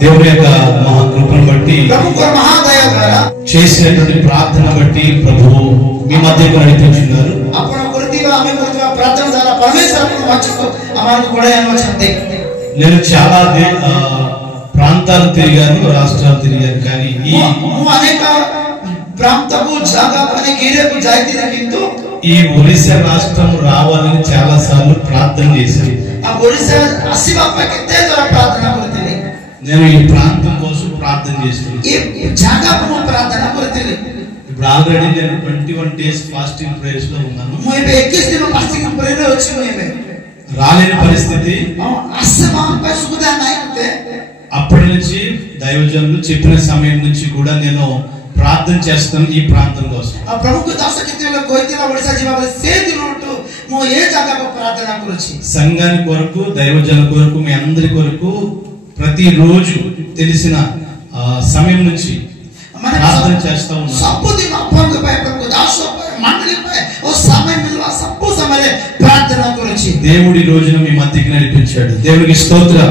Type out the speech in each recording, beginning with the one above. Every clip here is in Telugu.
దేవుని యొక్క మహాకృపను బట్టి చేసినటువంటి ప్రార్థన బట్టి ప్రభువు మీ మధ్యకు నడిపించున్నారు. నేను చాలా ప్రాంతాలు తిరిగాను, రాష్ట్రాలు తిరిగాను, కానీ ఈ ఒరిస్సా రాష్ట్రం రావాలని చాలా సార్లు ప్రార్థన చేశాను. నేను ఈ ప్రాంతం కోసం ప్రార్థన చేస్తున్నాను. ఇప్పుడు ఆల్రెడీ నేను 21 days ఫాస్టింగ్ ప్రేయర్స్ లో ఉన్నాను. రాలేని పరిస్థితి. అప్పటి నుంచి దైవజనులు చెప్పిన సమయం నుంచి కూడా నేను ప్రార్థన చేస్తాను ఈ ప్రాంతం కోసం. సంఘాని కొరకు, దైవజన కొరకు, మీ అందరి కొరకు ప్రతిరోజు తెలిసిన సమయం నుంచి ప్రార్థన చేస్తా ఉన్నాను. దేవుడి రోజున మీ మధ్యకి నడిపించాడు. దేవుడికి స్తోత్రం.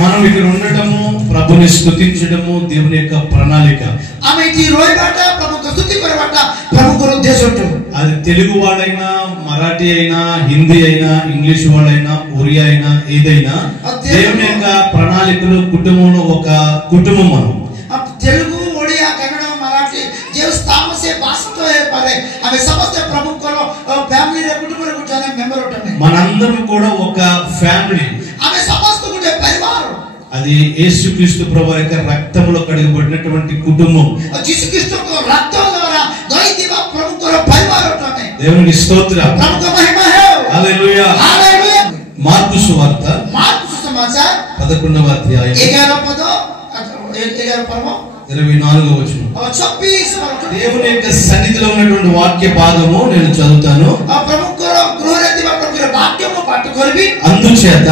మనం ఇక్కడ ఉండటము, ప్రభుని స్తుతించడము దేవుని యొక్క ప్రణాళిక. అది తెలుగు వాడైనా, మరాఠీ అయినా, హిందీ అయినా, ఇంగ్లీష్ వాడైనా, ఒరియా అయినా, ఏదైనా దేవుని యొక్క ప్రణాళికలు కుటుంబంలో ఒక కుటుంబం. మనం తెలుగు, ఒడియా, కన్నడ, మరాఠీ మనందరం కూడా ఒక ఫ్యామిలీ. అది యేసుక్రీస్తు ప్రభువు యొక్క రక్తంలో కడిగబడినటువంటి కుటుంబం. దేవునికి స్తోత్రం. హల్లెలూయా. మార్కు సువార్త 11వ అధ్యాయం 24వ వచనం. దేవుని యొక్క సన్నిధిలో ఉన్నటువంటి వాక్య భాగము నేను చదువుతాను. అందుచేత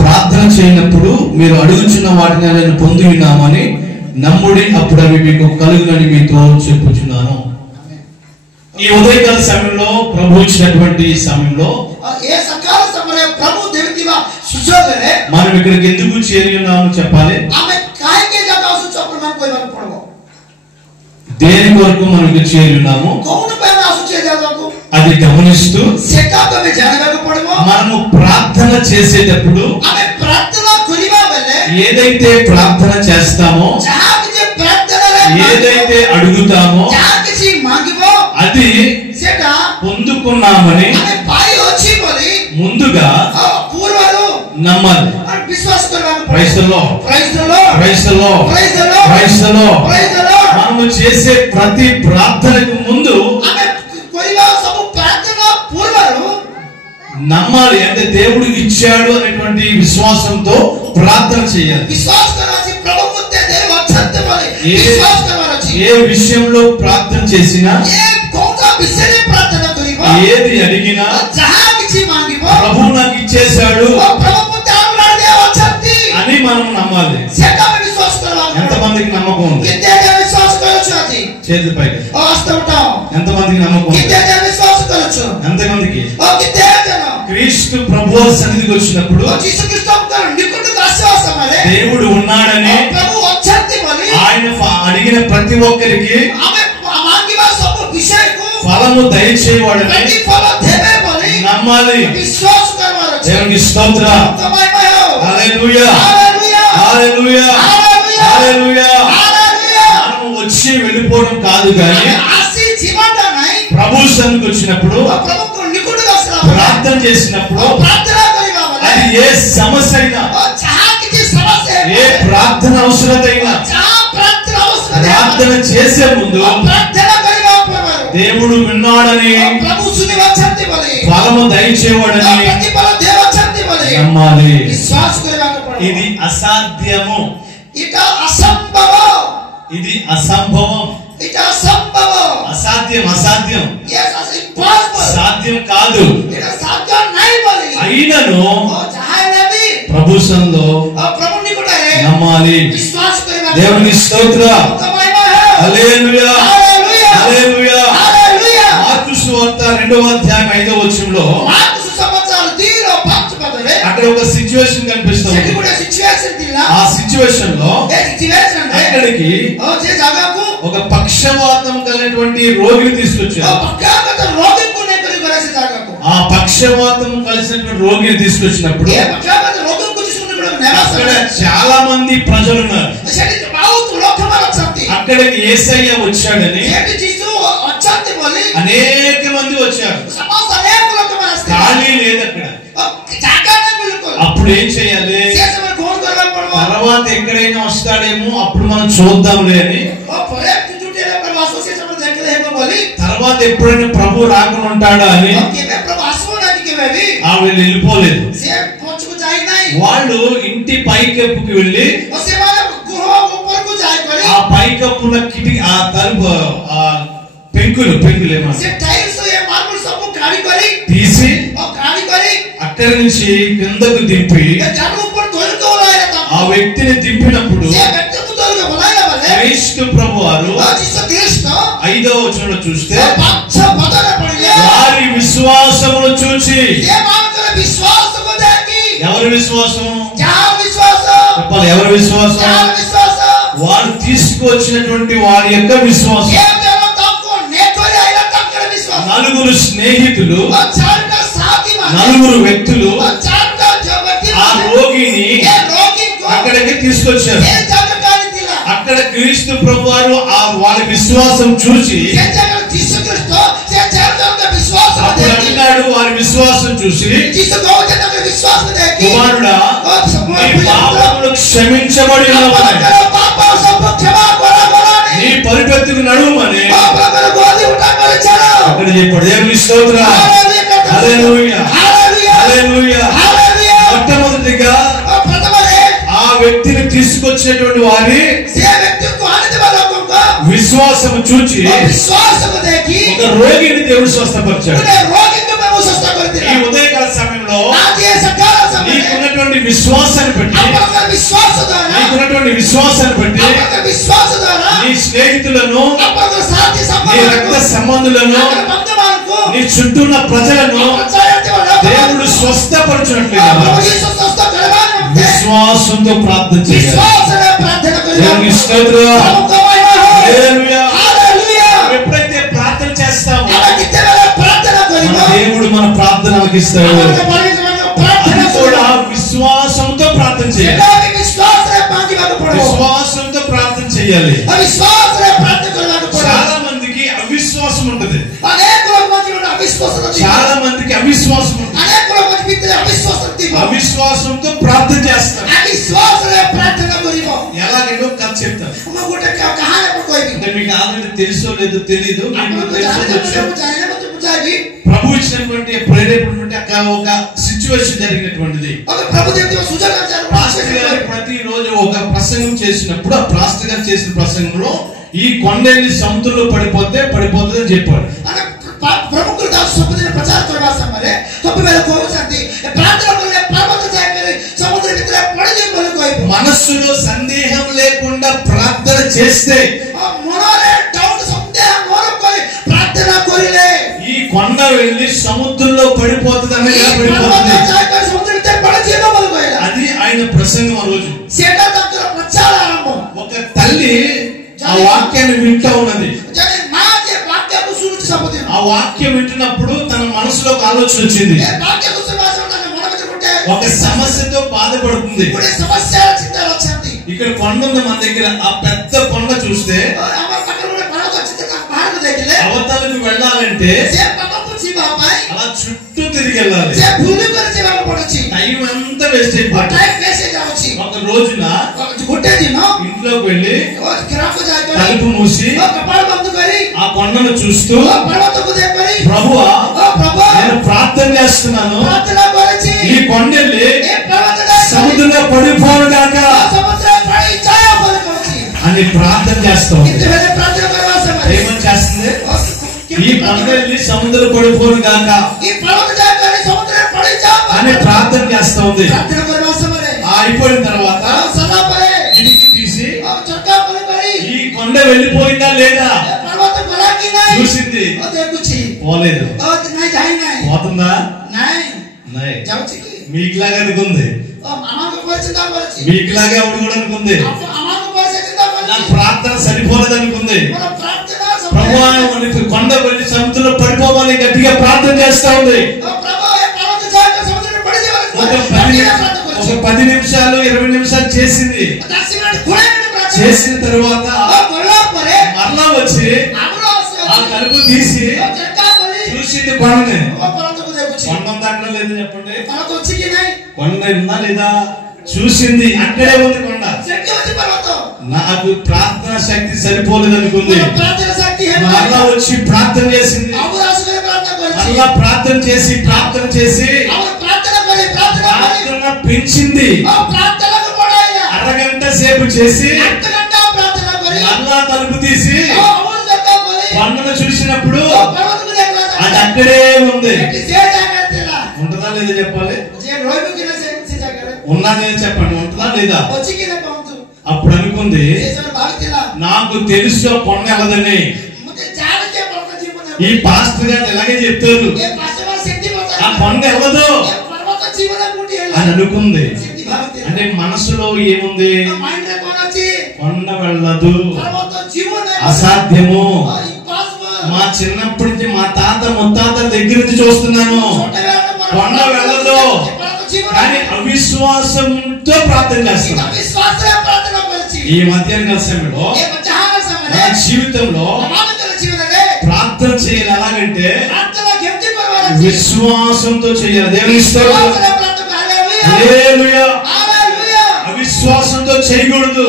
ప్రార్థన చేయనప్పుడు మీరు అడుగుచున్న వాటిని నేను పొంది ఉన్నామని నమ్ముడి, అప్పుడు అవి మీకు కలుగునని మీతో చెప్పుచున్నాను. ఈ ఉదయకాల సమయంలో ప్రభు ఇచ్చినటువంటి సమయంలో మనం ఇక్కడికి ఎందుకు చేరి ఉన్నామో చెప్పాలి. దేని కొరకు మనం ఇక్కడ చేరి ఉన్నాము అది గమనిస్తూ మనము ప్రార్థన చేసేటప్పుడు ఏదైతే ప్రార్థన చేస్తామో, ఏదైతే అడుగుతామో అది పొందుకున్నామని ముందుగా నమ్మాలి. మనము చేసే ప్రతి ప్రార్థనకు ముందు నమ్మాలి. అంటే దేవుడు ఇచ్చాడు అనేటువంటి విశ్వాసంతో ప్రార్థన చేయాలి. ఏ విషయంలో ప్రార్థన చేసినా, ఏది అడిగినా ప్రభువు నాకు ఇచ్చేశాడు అని మనం నమ్మాలి. ఎంతమందికి నమ్మకం ఉంది? చేతి పైకి. ఎంతమందికి నమ్మకం? ఎంతమందికి? క్రీస్తు ప్రభువు సన్నిధికి వచ్చినప్పుడు దేవుడు ఉన్నాడని ఆయన అడిగిన ప్రతి ఒక్కరికి ఫలము దయచేయవాడని నమ్మాలి. దేవునికి స్తోత్రం. హల్లెలూయా. హల్లెలూయా. హల్లెలూయా. మనము వచ్చి వెళ్ళిపోవడం కాదు, కానీ ప్రభు సన్నిధికి వచ్చినప్పుడు ప్రార్థన చేసినప్పుడు అది ఏ సమస్య అయినా, ఏ ప్రార్థన అవసరత అయినా ప్రార్థన చేసే ముందు దేవుడు విన్నాడని, ఫలము దయచేవాడని నమ్మాలి. ఇది అసాధ్యము, ఇది అసంభవం, అసాధ్యం, అసాధ్యం, సాధ్యం కాదు. అయినను ప్రభు సన్నిధిలో నమ్మాలి. నమ్మాలి. विश्वास करना దేవునికి స్తోత్రం. उसका महिमा है hallelujah hallelujah hallelujah. Hallelujah mark సువార్త 2వ అధ్యాయం 5వ వచనంలో मार्क सुसमाचार 3 और 5 पदले అక్కడ ఒక సిచ్యువేషన్ కనిపిస్తుంది. सेठी కూడా సిచువేషన్ దిలా ఆ సిచ్యువేషన్ లో ఏ సిచువేషన్ అంటే అక్కడికి ఓ जे जगहకు ఒక పక్షవాతం కలిగినటువంటి రోగిని ఓ తీసుకొచ్చారు. పక్షవాత రోగికు నేకరి కొరసి జగహకు ఆ పక్షవాతం కలిసినటువంటి రోగిని తీసుకొచ్చినప్పుడు ఏ పక్షవాత రోగికు తీసుకున్నప్పుడు నిరాశ అక్కడ చాలా మంది ప్రజలు ఉన్నారు. सेठी बहुत लोकमान अछंती అక్కడికి యేసయ్య వచ్చాడని सेठी जीसु अछंती बोली అనేక మంది వచ్చారు. समस्त अनेक लोकमान असते ఖాళీ లేదు అక్కడ. जागा नहीं बिल्कुल అప్పుడు ఏం చేయాలి? शेष में कौन करना पड़वा తర్వాత ఎక్కడైనా వస్తాడేమో అప్పుడు మనం చూద్దాంలే అని. और परे टूटे प्रवास से समय देख रहे हैं बोली తర్వాత ఎప్పుడైనా ప్రభు రాకుండా ఉంటాడా అని कि मैं प्रवास को नहीं के मैं भी ఆవిడ వెళ్ళిపోలేదు. से पहुंच को जाई नहीं వాళ్ళు ఇంటి పైకప్పుకి వెళ్ళి और से वाले गुहा ऊपर को जाए बोली ఆ పైకప్పుల కిటికీ ఆ తలుపు ఆ పెంకులు ఏమన్నా से टाइल्स ये मार्बल सब खाली करी తీసి और खाली करी అక్కడి నుంచి కిందకు దింపి ये जान ऊपर तोड़ के बुलाया था ఆ వ్యక్తిని దింపినప్పుడు से व्यक्ति को तोड़ के बुलाया बोले క్రీస్తు ప్రభువారు और जिसको कृष्ण 5వ వచనంలో చూస్తే और पांच बताना पड़ेगा వారి విశ్వాసమును చూచి ये मानकर विश्वास को देखी ఎవరి విశ్వాసం क्या विश्वास చెప్పాలి? ఎవరి విశ్వాసం? क्या विश्वास వారు తీసుకొచ్చినటువంటి వారి యొక్క విశ్వాసం. ये जब तक नेकोले आया तक कर विश्वास నలుగురు స్నేహితులు और चार का साथी मान నలుగురు వ్యక్తులు और चार का जो व्यक्ति ఆ రోగిని ये रोगी को అక్కడికి తీసుకొచ్చారు. ये जगह काली दिला అక్కడ క్రీస్తు ప్రభువారు ఆ వాళ్ళ విశ్వాసం చూసి ये जगह जीसस क्रिस्ट ये चार का विश्वास को అప్పుడు देखी అంటున్నాడు, వారి విశ్వాసం చూసి, जीसस को जगह का विश्वास को देखी కుమారుడా और सब నీ పాపములు క్షమించబడి ఉన్నవని, पापा सब क्षमा करा करा నీ नहीं పరిపెత్తుకు నడుమని पापा कर गोदी उठा कर चलो అక్కడ చెప్పాడు. దేవుని స్తోత్రం. Hallelujah hallelujah hallelujah. हालेलुया మొట్టమొదటిగా और प्रथम है ఆ వ్యక్తిని తీసుకొచ్చినటువంటి వారి से व्यक्ति को आने वालों को విశ్వాసం చూచి और विश्वास को देखी ఒక రోగిని దేవుడు స్వస్థపరిచాడు. उन्हें रोगी को मैं स्वस्थ कर ఈ दिया ఉదయకాల సమయంలో आज ये सकाल समय నీకున్నటువంటి విశ్వాసాన్ని బట్టి आपका विश्वास द्वारा నీకున్నటువంటి విశ్వాసాన్ని బట్టి आपका विश्वास द्वारा నీ స్నేహితులను, आपका साथी నీ రక్త संबंध సంబంధులను, आपके बंधुमान को నీ చుట్టూ ఉన్న ప్రజలను దేవుడు प्रभु స్వస్థపరచునట్లుగా यीशु स्वस्थ करवाने में విశ్వాసంతో ప్రార్థన చేయాలి. विश्वास से प्रार्थना దేవునికి करें స్తోత్రం. प्रभु का महिमा हो హల్లెలూయా. हालेलुया ఎప్పుడైతే ప్రార్థన చేస్తామో हम कितने वाला प्रार्थना మన करेंगे దేవుడు మన ప్రార్థన ఆలకిస్తాడు. हमारे परमेश्वर को అది प्रार्थना కూడా करें విశ్వాసంతో ప్రార్థన చేయాలి. सेटा भी विश्वास से मांगने को पड़ो విశ్వాసంతో ప్రార్థన చేయాలి. अविश्वास से प्रार्थना करने को पड़ो చాలా మందికి అవిశ్వాసం ఉంటుంది. अनेक लोग मध्य में अविश्वास रखते हैं చాలా మందికి అవిశ్వాసం ఉంటుంది. अनेक लोग मध्य में अविश्वास रखते हैं అవిశ్వాసంతో ప్రార్థన చేస్తారు. अविश्वास से प्रार्थना करिबो ఎలాగేదో కథ చెప్తాను. हम गोटे क्या कहानी पर कोई भी అంటే మీకు ఆల్రెడీ తెలుసో లేదో తెలియదు. हम మీకు तो जाने తెలుసు. तो जाने मत बुझाएगी ప్రభు ఇచ్చినటువంటి ప్రేరేపణ ఒక సిచ్యువేషన్ జరిగినటువంటిది. अगर प्रभु देव को सुझाव कर పాస్టర్ గారు ప్రతిరోజు ఒక ప్రసంగం చేసినప్పుడు ఆ పాస్టర్ గారు చేసిన ప్రసంగంలో ఈ కొండల్ని సముద్రంలో పడిపోతుంది అని చెప్పాడు. अगर प्रभु को दास समुद्र में प्रचार करवा समय तो पहले को जानती प्रार्थना करले पर्वत जाए करे समुद्र भीतर पड़ जाए बोले कोई మనస్సులో సందేహం లేకుండా ప్రార్థన చేస్తే मनरे डाउट संदेह मोर कोई प्रार्थना करिले ఈ కొండ వెళ్ళి సముద్రంలో పడిపోతుంది అని ఎలా पर्वत పడిపోతుంది? जाए करे समुद्र भीतर पड़ जाए बोले कोई అది ఆయన ప్రసంగం ఆ రోజు. सेटा तक प्रचार आरंभ ఒక తల్లి ఆ వాక్యాన్ని వింటూ ఉన్నది. जने मां के वाक्य को सुन समुद्र ఆ వాక్యం వింటున్నప్పుడు తన మనసులో ఒక ఆలోచన వచ్చింది. ये वाक्य को सुनवा से मन में उठे ఒక సమస్యతో బాధపడుతుంది. पूरे समस्या चिंता लक्षांती ఇక్కడ కొండ ఉంది మన దగ్గర. ఆ పెద్ద కొండ చూస్తే हमारे पकड़ में पर्वत चिंता का पहाड़ को देख ले అవతలకు వెళ్ళాలంటే से पकड़ को जीवा पाई అలా చుట్టూ తిరిగి వెళ్ళాలి. से भूल कर जीवा को पड़ची టైం అంతా వేస్ట్ और అయిపోతుంది. टाइम कैसे जावची ఒక రోజున गुड्डे दिन ఇంట్లోకి వెళ్ళి और गिराफ को जाकर తలుపు మూసి और कपाल बंद करी ఆ కొండను చూస్తూ, और पर्वत को देख करी ప్రభువా और प्रभु నేను ప్రార్థన చేస్తున్నాను, प्रार्थना करची ఈ కొండెల్లి ये पर्वत जाए సముద్రంలో పడిపోను గాక समुद्र पड़ी जाए बोले करची అని ప్రార్థన చేస్తాం. कितने बजे प्रार्थना करवा समय ఏమని చేస్తుంది? ఈ ये కొండెల్లి సముద్రం పడిపోను గాక पर्वत जाए करे समुद्र पड़ी जाओ అని ప్రార్థన చేస్తా ఉంది. प्रार्थना करवा समय ఆ అయిపోయిన తర్వాత सदा परे ఇది వెళ్ళిపోయిందా లేదా? पर्वत गला कि नहीं? చూసింది, और देखुची పోలేదు. और नहीं जाई नहीं పోతుందా? नहीं నై. जाउची की మీకులాగా అనుకుంది, और मामा को परिचित बोलची మీకులాగే ఆవిడ కూడా అనుకుంది. मामा को परिचित నా बोलची ప్రార్థన సరిపోలేదు అనుకుంది. మన ప్రార్థన ప్రభువా మనకి కొండ వెళ్ళి సముద్రంలో పడిపోవాలి గట్టిగా ప్రార్థన చేస్తా ఉంది. ఒక 10 నిమిషాలు 20 నిమిషాలు చేసింది. చేసిన తర్వాత మరలా వచ్చి ఆ తలుపు తీసి చూసింది కొండని. కొండ ఉందా అక్కడ లేదు చెప్పండి? కొండ ఉందా లేదా? చూసింది, అక్కడే ఉంది కొండ. నాకు ప్రార్థన శక్తి సరిపోలేదు అనుకుంది. మరలా వచ్చి ప్రార్థన చేసింది. మరలా ప్రార్థన చేసి ప్రార్థన పెంచింది. అరగంట సేపు చేసి మరలా తలుపు తీసి కొండను చూసినప్పుడు అది అక్కడే ఉంది. ఉంటుందా లేదా చెప్పాలి? ఉన్నదే చెప్పండి, ఉంటుందా లేదా? అప్పుడు అనుకుంది, నాకు తెలుసు కొండ వెళ్ళదని. ఈ పాస్టర్ గారు ఇలాగే చెప్తారు, ఆ కొండ వెళ్ళదు అని అనుకుంది. అంటే మనసులో ఏముంది? కొండ వెళ్ళదు, అసాధ్యము. మా చిన్నప్పటి నుంచి మా తాత ముత్తాత దగ్గర నుంచి చూస్తున్నాను, కొండ వెళ్ళదు. కానీ అవిశ్వాసంతో ప్రార్థన చేస్తున్నాను. ఈ మధ్యాహ్న సమయంలో నా జీవితంలో ప్రార్థన చేయాలి. ఎలాగంటే విశ్వాసంతో చేయాలి. దేవుని స్తోత్రం. హల్లెలూయా. అవిశ్వాసంతో చేయకూడదు.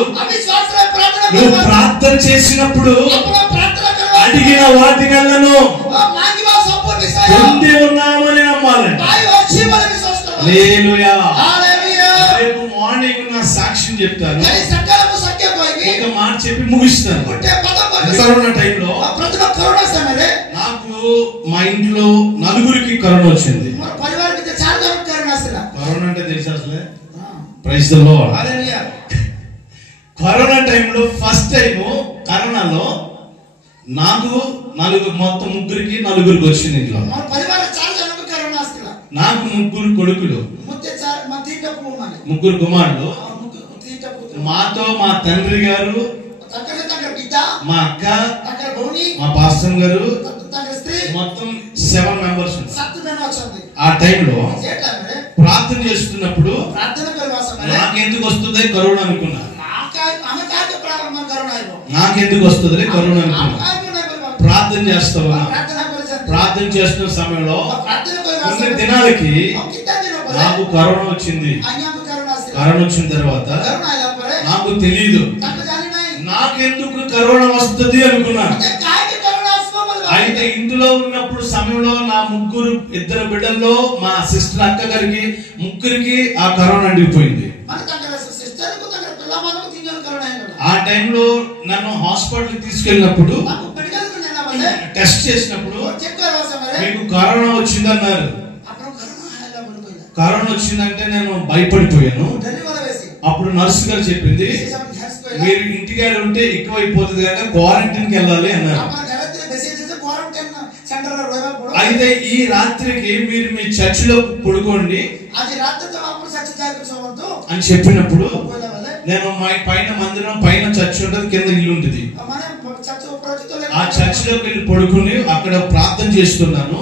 నువ్వు ప్రార్థన చేసినప్పుడు అడిగిన వాటినలను పొంది ఉన్నామని నమ్మాలి. హల్లెలూయా. రేపు మార్నింగ్ నా సాక్ష్యం చెప్తాను. ఒక మాట చెప్పి ముగిస్తాను. కరోనా టైంలో నాకు మా ఇంట్లో నలుగురికి కరోనా వచ్చింది. కరోనా అంటే తెలుసా అసలే? Praise the lord. కరోనా టైంలో ఫస్ట్ టైం కరోనాలో నాకు మొత్తం ముగ్గురికి నలుగురికి వచ్చింది ఇంట్లో. నాకు ముగ్గురు కొడుకులు, ముగ్గురు కుమారులు. మాతో మా తండ్రి గారు, మా అక్క, మా పాస్టర్ గారు, మొత్తం 7 మెంబర్స్. ఆ టైంలో ప్రార్థన చేస్తున్నప్పుడు నాకెందుకు వస్తుంది కరోనా అనుకున్నా. నాకెందుకు వస్తుంది కరోనా అనుకున్నా. ప్రార్థన చేస్తావా? ప్రార్థన చేస్తున్న సమయంలో కొన్ని దినాలకి నాకు కరోనా వచ్చింది. కరోనా వచ్చిన తర్వాత నాకు తెలియదు నాకెందుకు కరోనా వస్తుంది అనుకున్నాను. అయితే ఇందులో ఉన్నప్పుడు సమయంలో నా ఇద్దరు బిడ్డల్లో మా సిస్టర్ అక్క గారికి ముగ్గురికి ఆ కరోనా అండిపోయింది. ఆ టైంలో నన్ను హాస్పిటల్ తీసుకెళ్ళినప్పుడు టెస్ట్ చేసినప్పుడు మీకు కరోనా వచ్చిందన్నారు. కరోనా వచ్చిందంటే నేను భయపడిపోయాను. అప్పుడు నర్సు గారు చెప్పింది, మీరు ఇంటికాడ ఉంటే ఎక్కువైపోతుంది కనుక క్వారంటైన్కి వెళ్ళాలి అన్నారు. అయితే ఈ రాత్రికి మీరు మీ చర్చిలో పడుకోండి అని చెప్పినప్పుడు నేను పైన మందిరం, పైన చర్చి ఉంటుంది, కింద ఇల్లు ఉంటుంది. ఆ చర్చిలోకి వెళ్ళి పడుకుని అక్కడ ప్రార్థన చేస్తున్నాను.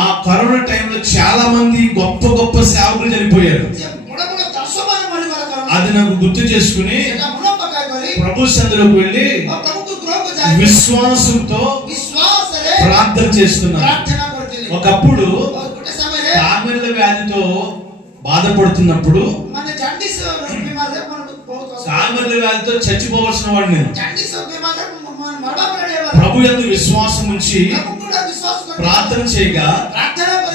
ఆ కరోనా టైంలో చాలా మంది గొప్ప గొప్ప సేవకులు చనిపోయారు. అది నాకు గుర్తు చేసుకుని ప్రభు సన్నిధిలోకి వెళ్ళి విశ్వాసంతో ప్రార్థన చేస్తున్నాను. ఒకప్పుడు కామెర్ల వ్యాధితో బాధపడుతున్నప్పుడు, కామెర్ల వ్యాధితో చచ్చిపోవలసిన వాడు నేను. ప్రభు యందు విశ్వాసం ఉంచి ప్రార్థన చేయగా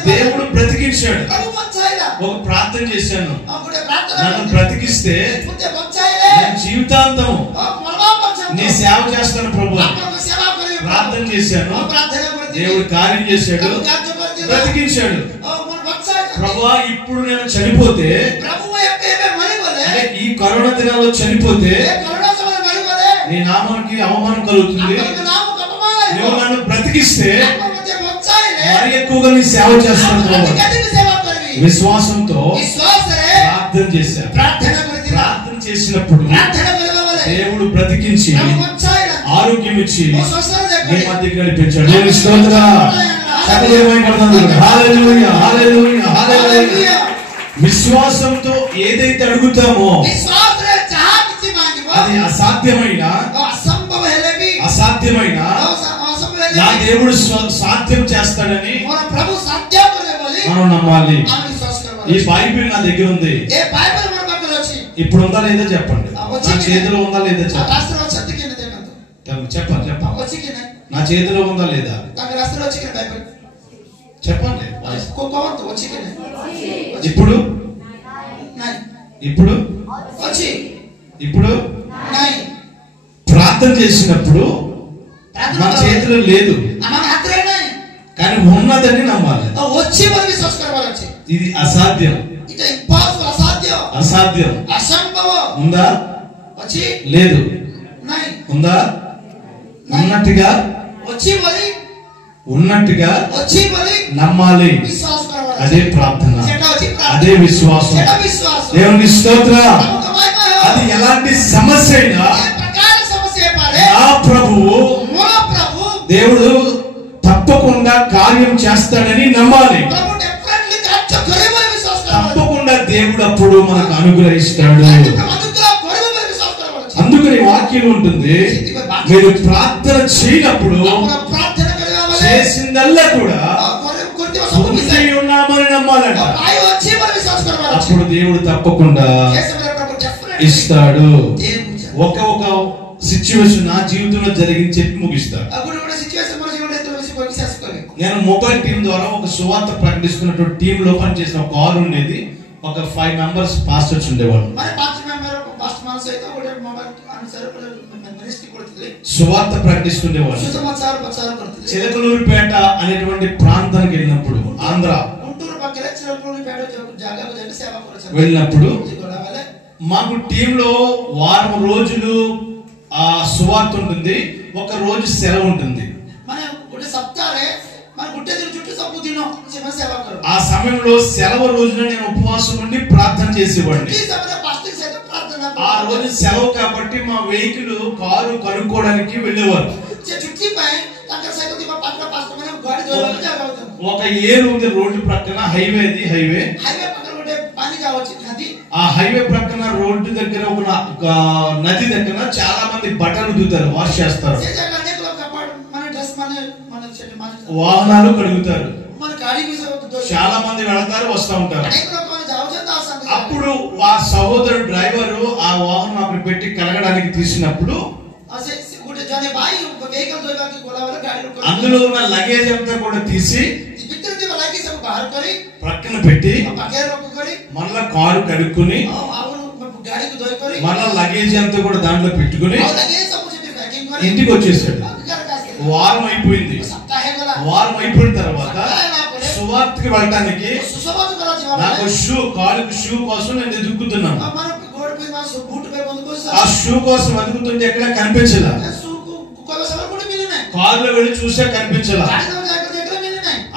దేవుడు బ్రతికించాడు. ఒక ప్రార్థన చేశాను, నన్ను బ్రతికిస్తే నేను జీవితాంతం నీ సేవ చేస్తాను ప్రభు. ప్రార్థన చేశాను, దేవుడు కార్యం చేశాడు, బ్రతికించాడు. ప్రభువా ఇప్పుడు నేను చనిపోతే, ఈ కరోనా దినాల్లో చనిపోతే నీ నామానికి అవమానం కలుగుతుంది. నువ్వు నన్ను బ్రతికిస్తే మరి ఎక్కువగా నీ సేవ చేస్తాను. విశ్వాసంతో ప్రార్థన చేశారు. ప్రార్థన చేసినప్పుడు దేవుడు బ్రతికించి ఆరోగ్యం ఇచ్చి నీ మధ్యకి నడిపించాడు. దేవుని స్తోత్రం. హల్లెలూయా, హల్లెలూయా, హల్లెలూయా. విశ్వాసంతో ఏదైతే అడుగుతామో అది అసాధ్యమైన నా దేవుడు సాధ్యం చేస్తాడని మనం నమ్మాలి. ఈ బైబిల్ నా దగ్గర ఉంది. ఇప్పుడు ఉందా లేదా చెప్పండి. నా చేతిలో ఉందా లేదా చెప్పండి. నా చేతిలో ఉందా లేదా చెప్పండి. ఇప్పుడు ఇప్పుడు ఇప్పుడు ప్రార్థన చేసినప్పుడు నా చేతిలో లేదు కానీ ఉన్నదని నమ్మాలి. ఇది అసాధ్యం, అసాధ్యం. ఉందా లేదు, ఉందా ఉన్నట్టుగా నమ్మాలి. అదే ప్రార్థన, అదే విశ్వాసం. దేవుని స్తోత్రం. అది ఎలాంటి సమస్య అయినా నా ప్రభువు దేవుడు తప్పకుండా కార్యం చేస్తాడని నమ్మాలి. తప్పకుండా దేవుడు అప్పుడు మనకు అనుగ్రహిస్తాడు. అందుకని వాక్యం ఉంటుంది, మీరు ప్రార్థన చేయనప్పుడు చేసిందల్లా కూడా ఉన్నామని నమ్మాలంట. అప్పుడు దేవుడు తప్పకుండా ఇస్తాడు. ఒక సిచ్యువేషన్ నా జీవితంలో జరిగింది చెప్పి ముగిస్తాడు. నేను మొబైల్ టీం ద్వారా ఒక సువార్త ప్రకటిస్తున్నటువంటి టీం లో పనిచేసిన ఒక కార్ ఉండేది. ఒక 5 మెంబర్స్ పాస్టర్స్ ఉండేవాళ్ళు. సువార్త ప్రకటిస్తుండేవాళ్ళు. చిలకలూరిపేట అనేటువంటి ప్రాంతానికి వెళ్ళినప్పుడు, ఆంధ్ర వెళ్ళినప్పుడు మాకు టీంలో వారం రోజులు ఆ సువార్త ఉంటుంది, ఒక రోజు సెలవు ఉంటుంది. ఆ సమయంలో సెలవు రోజున నేను ఉపవాసం ఉండి ప్రార్థన చేసేవాడిని. ఆ రోజు సెలవు కాబట్టి మా వెహికల్ కారు కనుక్కోవడానికి వెళ్ళేవారు. ఒక ఏరు ఉంది రోడ్డు ప్రక్కన, హైవే. ఆ హైవే ప్రక్కన రోడ్డు దగ్గర ఒక నది దగ్గర చాలా మంది బట్టలు దుతారు, వాష్ చేస్తారు, వాహనాలు కడుగుతారు, చాలా మంది వెళతారు, వస్తూ ఉంటారు. అప్పుడు ఆ సహోదరుడు డ్రైవరు ఆ వాహనం అక్కడ పెట్టి కలగడానికి తీసినప్పుడు అందులో ఉన్న లగేజ్ అంతా కూడా తీసి ప్రక్కన పెట్టి మళ్ళా కారు కడుక్కుని మళ్ళా లగేజ్ అంతా కూడా దాంట్లో పెట్టుకుని ఇంటికి వచ్చేసాడు. వారం అయిపోయింది. వారం అయిపోయిన తర్వాత సువార్తకి వెళ్ళడానికి నాకు కాలుకి షూ కోసం నేను ఎదుగుతున్నాను. ఆ షూ కోసం వెతుకుతుంటే ఎక్కడ కనిపించలా. కారులో వెళ్ళి చూసా కనిపించలా.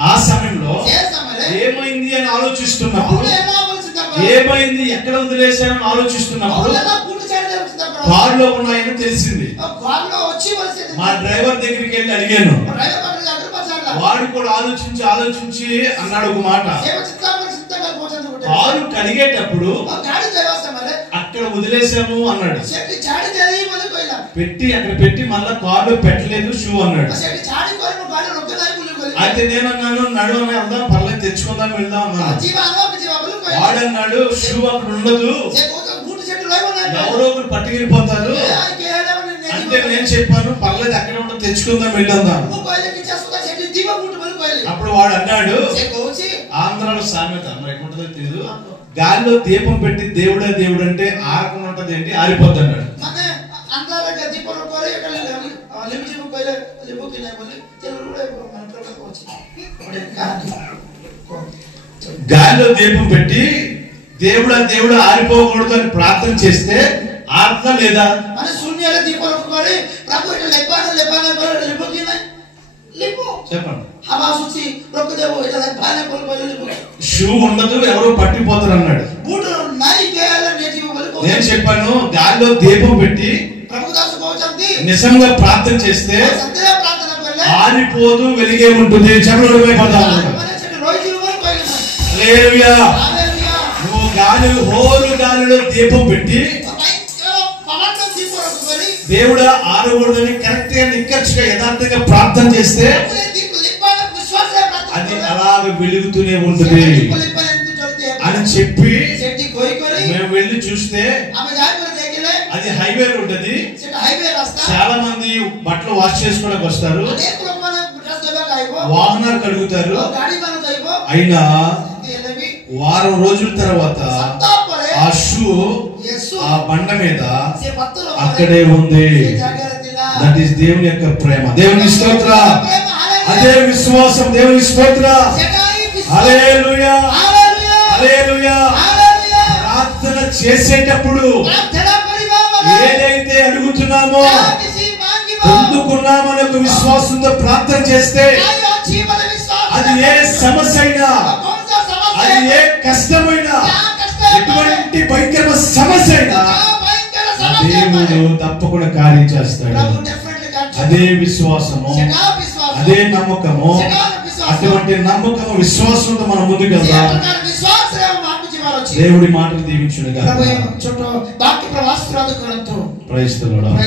ఆ సమయంలో ఏమైంది అని ఆలోచిస్తున్నప్పుడు, ఏమైంది ఎక్కడ వదిలేసానని ఆలోచిస్తున్నప్పుడు కారులో ఉన్నాయని తెలిసింది. మా డ్రైవర్ దగ్గరికి వెళ్ళి అడిగాను. వాడు కూడా ఆలోచించి అన్నాడు ఒక మాట, కారు కడిగేటప్పుడు అక్కడ వదిలేసాము అన్నాడు. అక్కడ పెట్టి మళ్ళా కారులో పెట్టలేదు షూ అన్నాడు. అయితే నేను అన్నాను, నడువని వెళ్దాం, పర్లేదు తెచ్చుకుందాం, వెళ్దాం అన్నాను. వాడన్నాడు, షూ అక్కడ ఉండదు, ఎవరో ఒకరు పట్టుకెళ్ళిపోతారు అంటే నేను చెప్పాను, పర్లేదు అక్కడ ఉండదు, తెచ్చుకుందాం, వెళ్దాం. అప్పుడు వాడు అన్నాడు, ఆంధ్రాలో సామెత మరి ఎక్కడుంటుందో తెలియదు, గాలిలో దీపం పెట్టి దేవుడే దేవుడు అంటే ఆరకుండా ఉంటది ఏంటి, ఆరిపోద్ది అన్నాడు. గాలిలో దీపం పెట్టి దేవుడు ఆరిపోకూడదు అని ప్రార్థన చేస్తే ఆత్మ లేదా మన శూన్యాల దీపాలు ତାକୁ ଏଟା ଲେପାନା ଲିପ କି ନାଇଁ లిపు చెప్పండి హవాసుచి రొక్కదేవో ఇట్లా బానే కొలుకోవాలి లిపు షూ ఉండదు ఎవరో పట్టిపోతారు అన్నాడు బూట్ నాయి కేయాల నేటివ్ కొలుకో నేను చెప్పాను గాలిలో దీపం పెట్టి ప్రభుదాసు కోచంతి నిజంగా ప్రార్థన చేస్తే సత్య ప్రార్థన కొల్లే ఆరిపోదు వెలిగే ఉంటుంది చమరుడిపై పడతావు మన చెట్టు రోజు జీవన కోయిన హల్లెలూయా హల్లెలూయా నువ్వు గాలి హోరు గాలిలో దీపం పెట్టి పవన్ దీపం కొలి దేవుడు ఆరకూడదని కరెక్ట్ గా నిక్కచ్చిగా యథార్థంగా ప్రార్థన చేస్తే అది అలాగ వెలుగుతూనే ఉంటుంది అని చెప్పి మేము వెళ్ళి చూస్తే అది హైవే ఉంటది. చాలా మంది బట్టలు వాష్ చేసుకోవడానికి వస్తారు, వాహనాలు కడుగుతారు. అయినా వారం రోజుల తర్వాత ఆ షూ ఆ బండ మీద అక్కడే ఉంది. దట్ ఈస్ దేవుని యొక్క ప్రేమ. దేవుని స్తోత్ర. అదే విశ్వాసం. దేవుని స్తోత్ర. హల్లెలూయా హల్లెలూయా. ప్రార్థన చేసేటప్పుడు ఏదైతే అడుగుతున్నామో పొందుకున్నామని ఒక విశ్వాసంతో ప్రార్థన చేస్తే అది ఏ సమస్య అయినా, అది ఏ కష్టమైనా, ఎటువంటి భయంకర సమస్య అయినా దేవుడు తప్పకుండా కార్యం చేస్తాడు. అదే విశ్వాసము, అదే నమ్మకము. అటువంటి నమ్మకము విశ్వాసంతో మనం ముందుకు వెళ్దాం. దేవుడి మాటలు దీవించును గాక. బాకి ప్రవాస ప్రైజ్ ది లార్డ్.